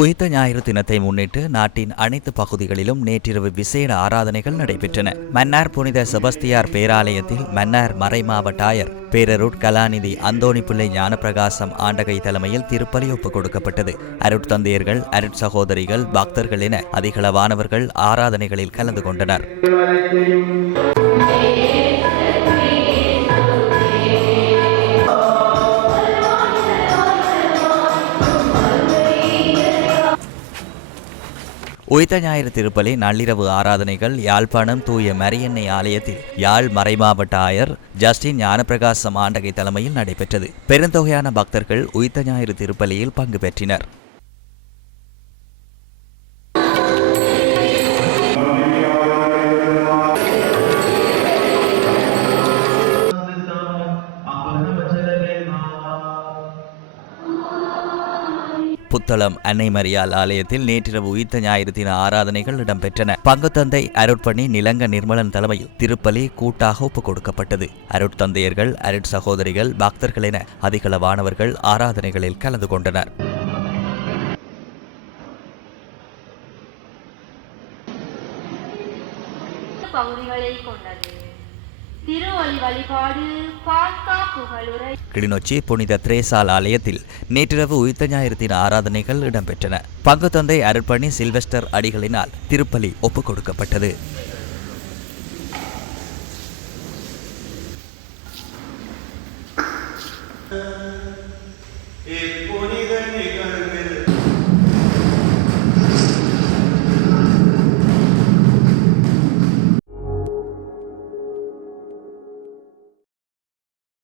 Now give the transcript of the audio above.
உயிர்த்த ஞாயிறு தினத்தை முன்னிட்டு நாட்டின் அனைத்து பகுதிகளிலும் நேற்றிரவு விசேட ஆராதனைகள் நடைபெற்றன. மன்னார் புனித செபஸ்தியார் பேராலயத்தில் மன்னார் மறைமாவட்ட ஆயர் பேரருட் கலாநிதி அந்தோணி பிள்ளை ஞானப்பிரகாசம் ஆண்டகை தலைமையில் திருப்பலி ஒப்புக் கொடுக்கப்பட்டது. அருட்தந்தையர்கள், அருட்சகோதரிகள், பக்தர்கள் என அதிகளவானவர்கள் ஆராதனைகளில் கலந்து கொண்டனர். உயிர்த்த ஞாயிறு திருப்பலி நள்ளிரவு ஆராதனைகள் யாழ்ப்பாணம் தூய மரியன்னை ஆலயத்தில் யாழ் மறைமாவட்ட ஆயர் ஜஸ்டின் ஞானப்பிரகாசம் ஆண்டகை தலைமையில் நடைபெற்றது. பெருந்தொகையான பக்தர்கள் உயிர்த்த ஞாயிறு திருப்பலியில் பங்கு பெற்றினர். புத்தளம் அன்னை மரியாள் ஆலயத்தில் நேற்றிரவு உயிர்த்த ஞாயிறு தின ஆராதனைகள் இடம்பெற்றன. பங்குத்தந்தை அருட்பணி நிலங்க நிர்மலன் தலைமையில் திருப்பலி கூட்டாக ஒப்புக் கொடுக்கப்பட்டது. அருட்தந்தையர்கள், அருட்சகோதரிகள், பக்தர்கள் என அதிகளவானவர்கள் ஆராதனைகளில் கலந்து கொண்டனர். கிளிநொச்சி புனித திரேசால் ஆலயத்தில் நேற்றிரவு உயிர்த்த ஞாயிறு தின ஆராதனைகள் இடம்பெற்றன. பங்குத்தந்தை அருட்பணி சில்வெஸ்டர் அடிகளினால் திருப்பலி ஒப்புக் கொடுக்கப்பட்டது.